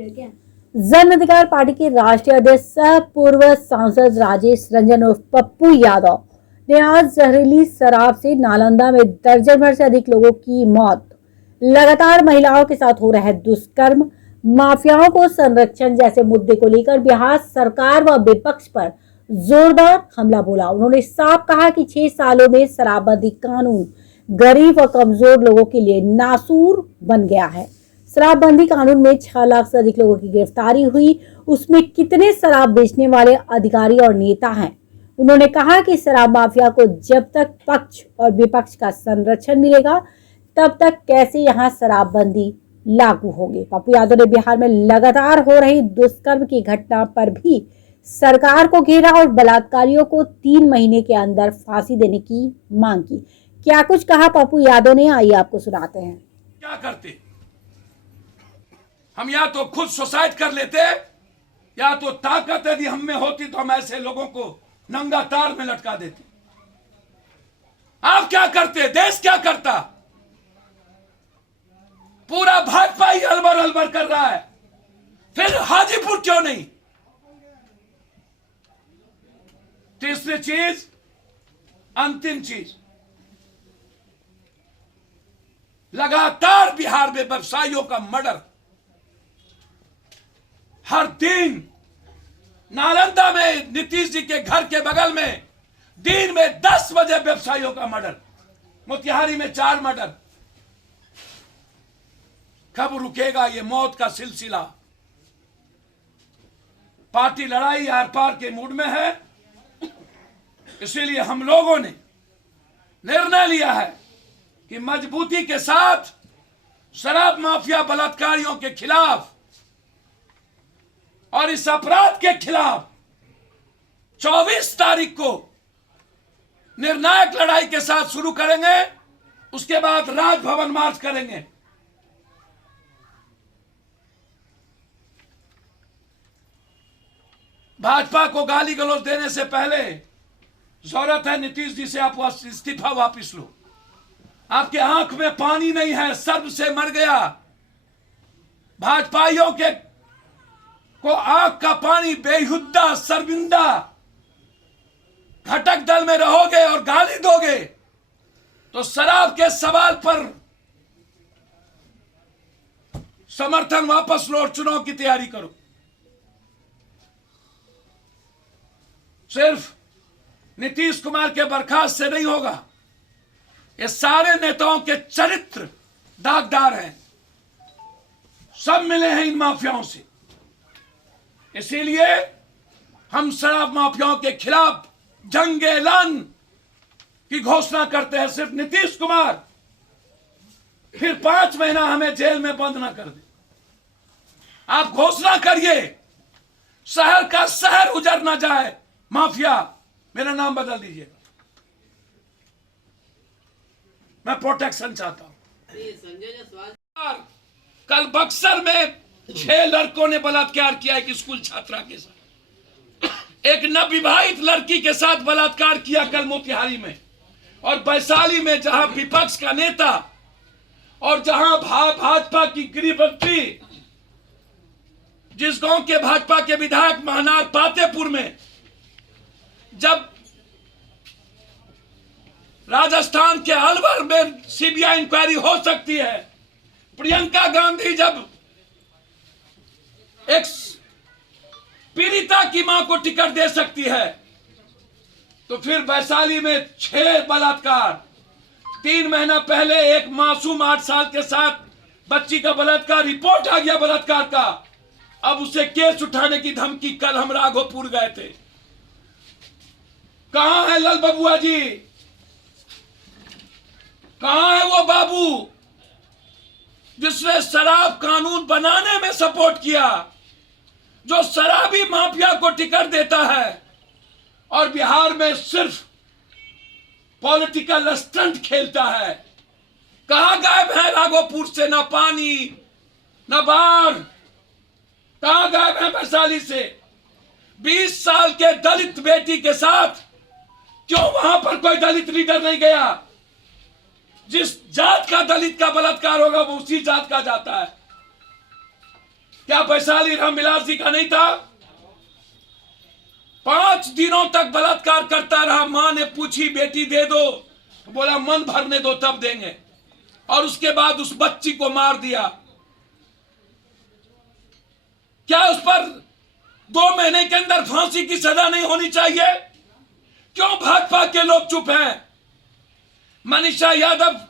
जन अधिकार पार्टी के राष्ट्रीय अध्यक्ष सह पूर्व सांसद राजेश रंजन उर्फ पप्पू यादव ने आज जहरीली शराब से नालंदा में दर्जन भर से अधिक लोगों की मौत, लगातार महिलाओं के साथ हो रहे दुष्कर्म, माफियाओं को संरक्षण जैसे मुद्दे को लेकर बिहार सरकार व विपक्ष पर जोरदार हमला बोला। उन्होंने साफ कहा कि 6 सालों में शराबबंदी कानून गरीब व कमजोर लोगों के लिए नासूर बन गया है। शराबबंदी कानून में 6 लाख से अधिक लोगों की गिरफ्तारी हुई, उसमें कितने शराब बेचने वाले अधिकारी और नेता हैं। उन्होंने कहा कि शराब माफिया को जब तक पक्ष और विपक्ष का संरक्षण मिलेगा तब तक कैसे यहां शराबबंदी लागू होगी। पप्पू यादव ने बिहार में लगातार हो रही दुष्कर्म की घटना पर भी सरकार को घेरा और बलात्कारियों को 3 महीने के अंदर फांसी देने की मांग की। क्या कुछ कहा पप्पू यादव ने, आइए आपको सुनाते हैं। क्या करते हम, या तो खुद सुसाइड कर लेते, या तो ताकत यदि हम में होती तो हम ऐसे लोगों को नंगा तार में लटका देते। आप क्या करते, देश क्या करता? पूरा भाजपा ही अलबर अलबर कर रहा है, फिर हाजीपुर क्यों नहीं? तीसरी चीज, अंतिम चीज, लगातार बिहार में व्यवसायियों का मर्डर। हर दिन नालंदा में नीतीश जी के घर के बगल में दिन में 10 बजे व्यवसायियों का मर्डर, मोतिहारी में 4 मर्डर। कब रुकेगा ये मौत का सिलसिला? पार्टी लड़ाई आर पार के मूड में है, इसीलिए हम लोगों ने निर्णय लिया है कि मजबूती के साथ शराब माफिया बलात्कारियों के खिलाफ और इस अपराध के खिलाफ 24 तारीख को निर्णायक लड़ाई के साथ शुरू करेंगे। उसके बाद राजभवन मार्च करेंगे। भाजपा को गाली गलौज देने से पहले जरूरत है नीतीश जी से आप इस्तीफा वापिस लो। आपके आंख में पानी नहीं है, सर्व से मर गया। भाजपाइयों के को आंख का पानी बेहुद्दा शर्मिंदा, घटक दल में रहोगे और गाली दोगे तो शराब के सवाल पर समर्थन वापस लो और चुनाव की तैयारी करो। सिर्फ नीतीश कुमार के बर्खास्त से नहीं होगा, ये सारे नेताओं के चरित्र दागदार हैं, सब मिले हैं इन माफियाओं से। इसीलिए हम शराब माफियाओं के खिलाफ जंग ऐलान की घोषणा करते हैं। सिर्फ नीतीश कुमार फिर 5 महीना हमें जेल में बंद ना कर दे। आप घोषणा करिए, शहर का शहर उजड़ ना जाए। माफिया, मेरा नाम बदल दीजिए, मैं प्रोटेक्शन चाहता हूं। कल बक्सर में 6 लड़कों ने बलात्कार किया एक स्कूल छात्रा के साथ। एक नवविवाहित लड़की के साथ बलात्कार किया कल मोतिहारी में। और वैशाली में जहां विपक्ष का नेता और जहां भाजपा की गृहमंत्री, जिस गांव के भाजपा के विधायक महनार पातेपुर में, जब राजस्थान के अलवर में सीबीआई इंक्वायरी हो सकती है, प्रियंका गांधी जब एक पीड़िता की मां को टिकट दे सकती है, तो फिर वैशाली में 6 बलात्कार। 3 महीना पहले एक मासूम 8 साल के साथ बच्ची का बलात्कार, रिपोर्ट आ गया बलात्कार का। अब उसे केस उठाने की धमकी। कल हम राघोपुर गए थे। कहां है लाल बबुआ जी? कहां है वो बाबू जिसने शराब कानून बनाने में सपोर्ट किया, जो शराबी माफिया को टिकट देता है और बिहार में सिर्फ पॉलिटिकल स्टंट खेलता है? कहां गायब है राघोपुर से? ना पानी ना बाढ़। कहां गायब है वैशाली से? 20 साल के दलित बेटी के साथ क्यों वहां पर कोई दलित लीडर नहीं गया? जिस जात का दलित का बलात्कार होगा वो उसी जात का जाता है। क्या वैशाली रामविलास जी का नहीं था? 5 दिनों तक बलात्कार करता रहा। मां ने पूछी बेटी दे दो, तो बोला मन भरने दो तब देंगे, और उसके बाद उस बच्ची को मार दिया। क्या उस पर 2 महीने के अंदर फांसी की सजा नहीं होनी चाहिए? क्यों भाजपा के लोग चुप हैं? मनीषा यादव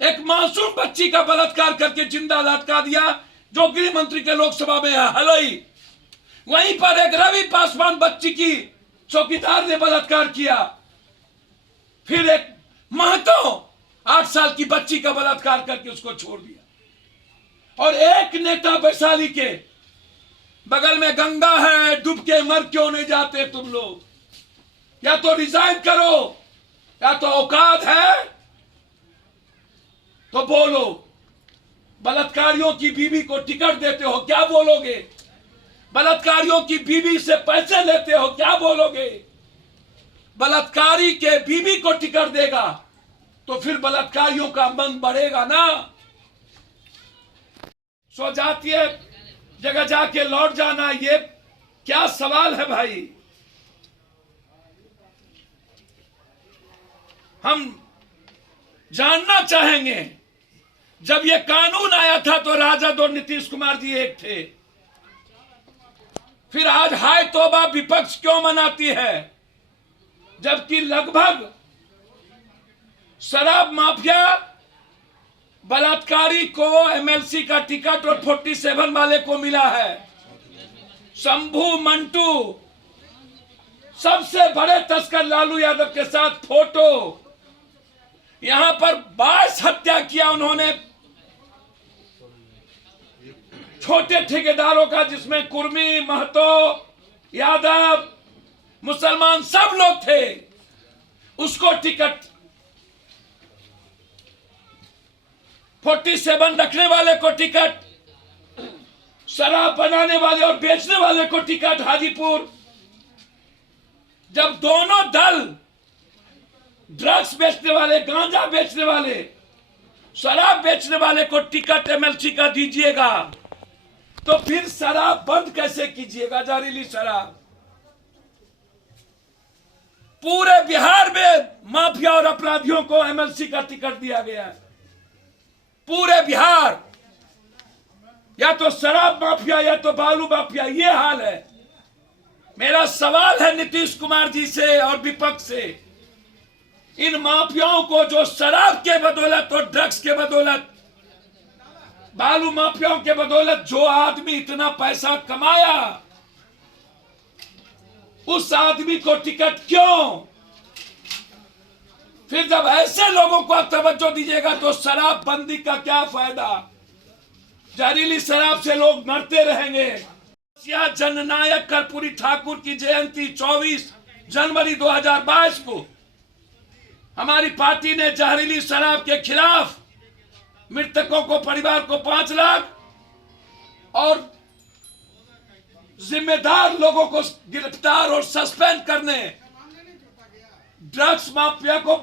एक मासूम बच्ची का बलात्कार करके जिंदा लटका दिया, जो गृह मंत्री के लोकसभा में है हलई। वहीं पर एक रवि पासवान बच्ची की चौकीदार ने बलात्कार किया। फिर एक महतो 8 साल की बच्ची का बलात्कार करके उसको छोड़ दिया। और एक नेता वैशाली के बगल में गंगा है, डूब के मर क्यों नहीं जाते तुम लोग? या तो रिजाइन करो, या तो औकात है तो बोलो। बलात्कारियों की बीवी को टिकट देते हो, क्या बोलोगे? बलात्कारियों की बीवी से पैसे लेते हो, क्या बोलोगे? बलात्कारी के बीवी को टिकट देगा तो फिर बलात्कारियों का मन बढ़ेगा ना। सो जातीय जगह जाके लौट जाना, ये क्या सवाल है भाई? हम जानना चाहेंगे, जब ये कानून आया था तो राजद और नीतीश कुमार जी एक थे। फिर आज हाय तौबा विपक्ष क्यों मनाती है, जबकि लगभग शराब माफिया बलात्कारी को एमएलसी का टिकट और 47 वाले को मिला है। शंभू मंटू सबसे बड़े तस्कर लालू यादव के साथ फोटो। यहां पर 22 हत्या किया उन्होंने छोटे ठेकेदारों का, जिसमें कुर्मी, महतो, यादव, मुसलमान सब लोग थे। उसको टिकट 47 रखने वाले को टिकट, शराब बनाने वाले और बेचने वाले को टिकट हाजीपुर। जब दोनों दल ड्रग्स बेचने वाले, गांजा बेचने वाले, शराब बेचने वाले को टिकट एमएलसी का दीजिएगा, तो फिर शराब बंद कैसे कीजिएगा? जहरीली शराब पूरे बिहार में माफिया और अपराधियों को एमएलसी का टिकट दिया गया है। पूरे बिहार या तो शराब माफिया या तो बालू माफिया, ये हाल है। मेरा सवाल है नीतीश कुमार जी से और विपक्ष से, इन माफियाओं को जो शराब के बदौलत और ड्रग्स के बदौलत, बालू माफियाओं के बदौलत जो आदमी इतना पैसा कमाया, उस आदमी को टिकट क्यों? फिर जब ऐसे लोगों को आप तवज्जो दीजिएगा तो शराब बंदी का क्या फायदा? जहरीली शराब से लोग मरते रहेंगे। जननायक कर्पूरी ठाकुर की जयंती 24 जनवरी 2022 को हमारी पार्टी ने जहरीली शराब के खिलाफ मृतकों को, परिवार को 5 लाख और जिम्मेदार लोगों को गिरफ्तार और सस्पेंड करने, ड्रग्स माफिया को,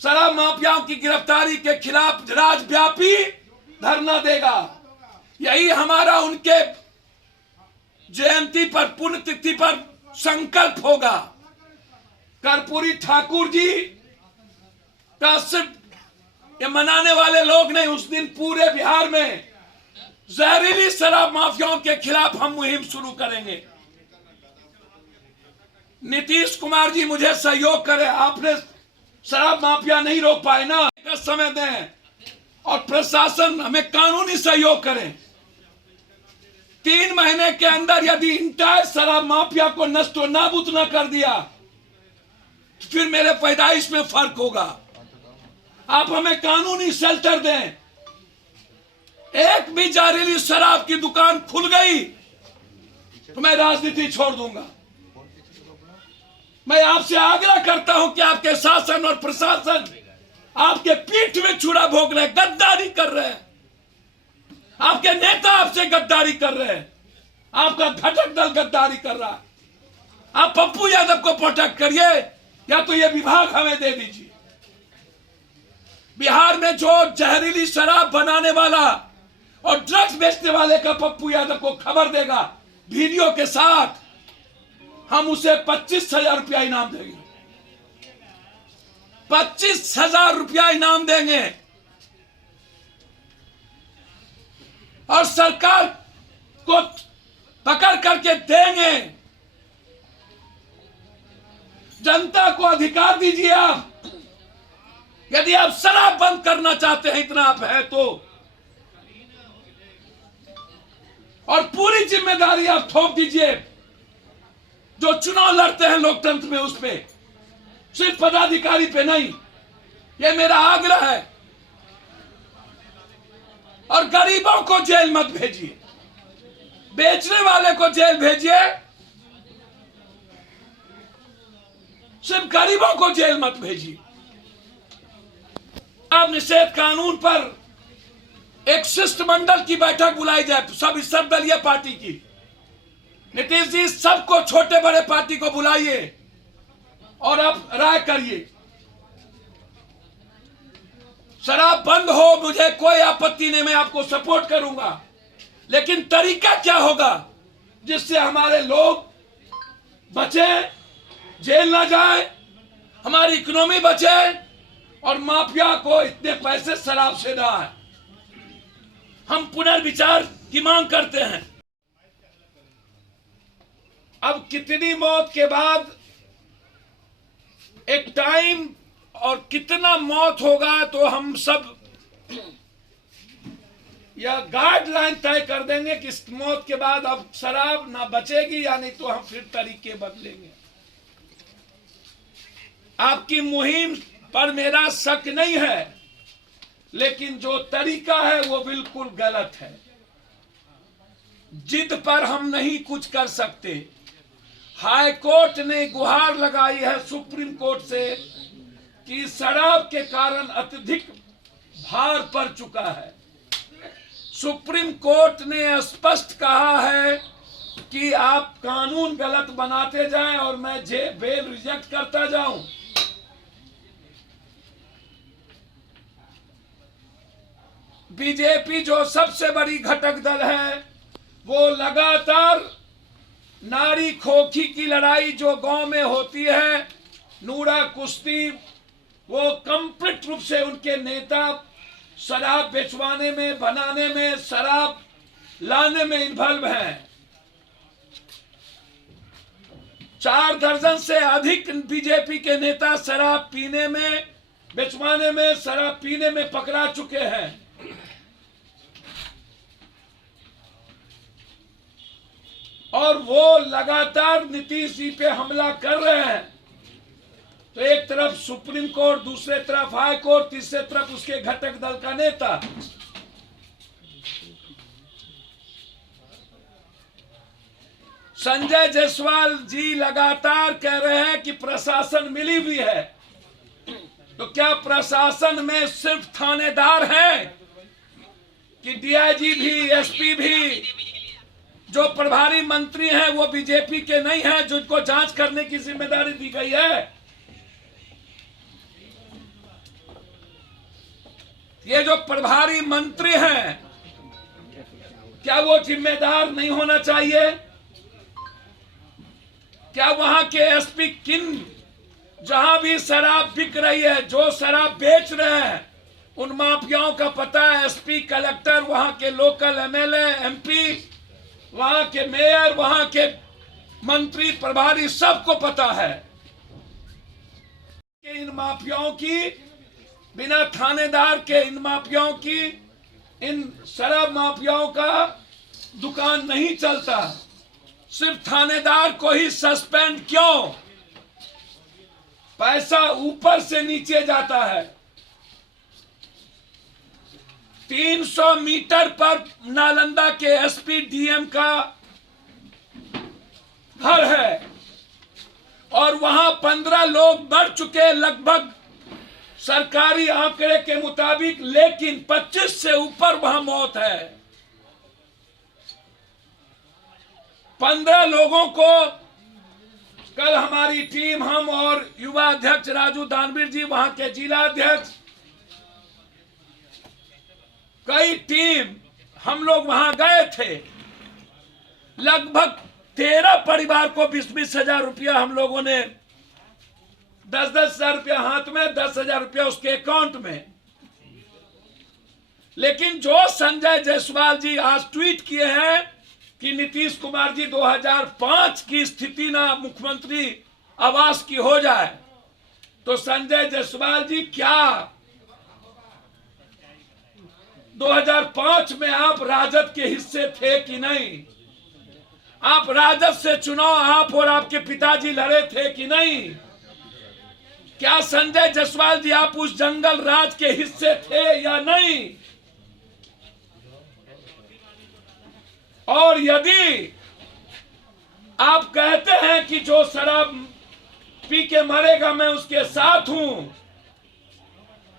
शराब माफियाओं की गिरफ्तारी के खिलाफ राज्यव्यापी धरना देगा। यही हमारा उनके जयंती पर, पुण्यतिथि पर संकल्प होगा। कर्पूरी ठाकुर जी का सिर्फ ये मनाने वाले लोग नहीं, उस दिन पूरे बिहार में जहरीली शराब माफियाओं के खिलाफ हम मुहिम शुरू करेंगे। नीतीश कुमार जी मुझे सहयोग करें, आपने शराब माफिया नहीं रोक पाए ना, समय दें और प्रशासन हमें कानूनी सहयोग करें। 3 महीने के अंदर यदि इंटायर शराब माफिया को नष्ट और नाबूद न कर दिया तो फिर मेरे पैदाइश में फर्क होगा। आप हमें कानूनी शेल्टर दें। एक भी जहरीली शराब की दुकान खुल गई तो मैं राजनीति छोड़ दूंगा। मैं आपसे आग्रह करता हूं कि आपके शासन और प्रशासन आपके पीठ में छुरा भोग रहे, गद्दारी कर रहे हैं। आपके नेता आपसे गद्दारी कर रहे हैं, आपका घटक दल गद्दारी कर रहा है। आप पप्पू यादव को प्रोटेक्ट करिए या तो ये विभाग हमें दे दीजिए। बिहार में जो जहरीली शराब बनाने वाला और ड्रग्स बेचने वाले का पप्पू यादव को खबर देगा वीडियो के साथ, हम उसे 25,000 रुपया इनाम देंगे। 25,000 रुपया इनाम देंगे और सरकार को पकड़ करके देंगे। जनता को अधिकार दीजिए आप। यदि आप शराब बंद करना चाहते हैं, इतना आप है तो, और पूरी जिम्मेदारी आप थोप दीजिए जो चुनाव लड़ते हैं लोकतंत्र में, उस पे, सिर्फ पदाधिकारी पे नहीं। यह मेरा आग्रह है। और गरीबों को जेल मत भेजिए, बेचने वाले को जेल भेजिए, सिर्फ गरीबों को जेल मत भेजिए। अब निषेध कानून पर एक शिष्टमंडल की बैठक बुलाई जाए, सब सर्वदलीय पार्टी की। नीतीश जी, सबको, छोटे बड़े पार्टी को बुलाइए और आप राय करिए। शराब बंद हो, मुझे कोई आपत्ति नहीं, मैं आपको सपोर्ट करूंगा, लेकिन तरीका क्या होगा जिससे हमारे लोग बचे, जेल ना जाए, हमारी इकोनॉमी बचे और माफिया को इतने पैसे शराब से ना आए। हम पुनर्विचार की मांग करते हैं। अब कितनी मौत के बाद एक टाइम और कितना मौत होगा तो हम सब यह गाइडलाइन तय कर देंगे कि इस मौत के बाद अब शराब ना बचेगी, या नहीं तो हम फिर तरीके बदलेंगे। आपकी मुहिम पर मेरा शक नहीं है, लेकिन जो तरीका है वो बिल्कुल गलत है। जिद पर हम नहीं कुछ कर सकते। हाई कोर्ट ने गुहार लगाई है सुप्रीम कोर्ट से कि शराब के कारण अत्यधिक भार पड़ चुका है। सुप्रीम कोर्ट ने स्पष्ट कहा है कि आप कानून गलत बनाते जाएं और मैं बेल रिजेक्ट करता जाऊं। बीजेपी जो सबसे बड़ी घटक दल है, वो लगातार नारी खोखी की लड़ाई जो गांव में होती है, नूरा कुश्ती, वो कंप्लीट रूप से उनके नेता शराब बेचवाने में, बनाने में, शराब लाने में इन्वॉल्व हैं। 4 दर्जन से अधिक बीजेपी के नेता शराब पीने में, बेचवाने में, शराब पीने में पकड़ा चुके हैं। और वो लगातार नीतीश जी पे हमला कर रहे हैं। तो एक तरफ सुप्रीम कोर्ट, दूसरे तरफ हाई कोर्ट, तीसरे तरफ उसके घटक दल का नेता। संजय जायसवाल जी लगातार कह रहे हैं कि प्रशासन मिली हुई है। तो क्या प्रशासन में सिर्फ थानेदार हैं कि डीआईजी भी, एसपी भी, जो प्रभारी मंत्री हैं वो बीजेपी के नहीं हैं, जिनको जांच करने की जिम्मेदारी दी गई है? ये जो प्रभारी मंत्री हैं, क्या वो जिम्मेदार नहीं होना चाहिए? क्या वहां के एसपी किन, जहां भी शराब बिक रही है, जो शराब बेच रहे हैं, उन माफियाओं का पता है? एसपी, कलेक्टर, वहां के लोकल एमएलए, एमपी, वहां के मेयर, वहां के मंत्री, प्रभारी, सबको पता है कि इन माफियाओं की, बिना थानेदार के इन माफियाओं की, इन शराब माफियाओं का दुकान नहीं चलता। सिर्फ थानेदार को ही सस्पेंड क्यों? पैसा ऊपर से नीचे जाता है। 300 मीटर पर नालंदा के एसपी डीएम का घर है और वहां 15 लोग मर चुके लगभग सरकारी आंकड़े के मुताबिक, लेकिन 25 से ऊपर वहां मौत है। 15 लोगों को कल हमारी टीम, हम और युवा अध्यक्ष राजू दानवीर जी, वहां के जिला अध्यक्ष, कई टीम हम लोग वहां गए थे, लगभग 13 परिवार को 20-20 हजार रुपया हम लोगों ने, 10-10 हजार रुपया हाथ में, 10,000 रुपया उसके अकाउंट में। लेकिन जो संजय जायसवाल जी आज ट्वीट किए हैं कि नीतीश कुमार जी 2005 की स्थिति ना मुख्यमंत्री आवास की हो जाए, तो संजय जायसवाल जी क्या 2005 में आप राजद के हिस्से थे कि नहीं? आप राजद से चुनाव आप और आपके पिताजी लड़े थे कि नहीं? क्या संजय जायसवाल जी आप उस जंगल राज के हिस्से थे या नहीं? और यदि आप कहते हैं कि जो शराब पी के मरेगा मैं उसके साथ हूं,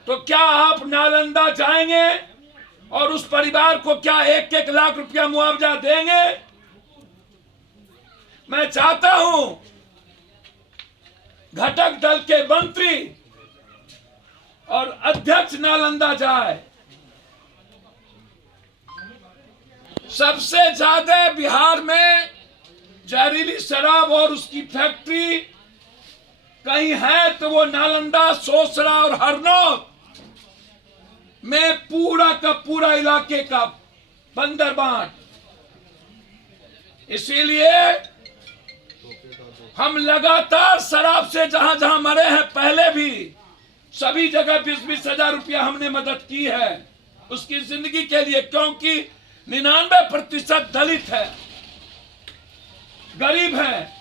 तो क्या आप नालंदा जाएंगे और उस परिवार को क्या 1-1 लाख रुपया मुआवजा देंगे? मैं चाहता हूं घटक दल के मंत्री और अध्यक्ष नालंदा जाए। सबसे ज्यादा बिहार में जहरीली शराब और उसकी फैक्ट्री कहीं है तो वो नालंदा, सोसरा और हरनौत में पूरा का पूरा इलाके का बंदरबांट। इसीलिए हम लगातार शराब से जहां जहां मरे हैं, पहले भी सभी जगह 20-20 हजार रुपया हमने मदद की है उसकी जिंदगी के लिए, क्योंकि 99% दलित है, गरीब है,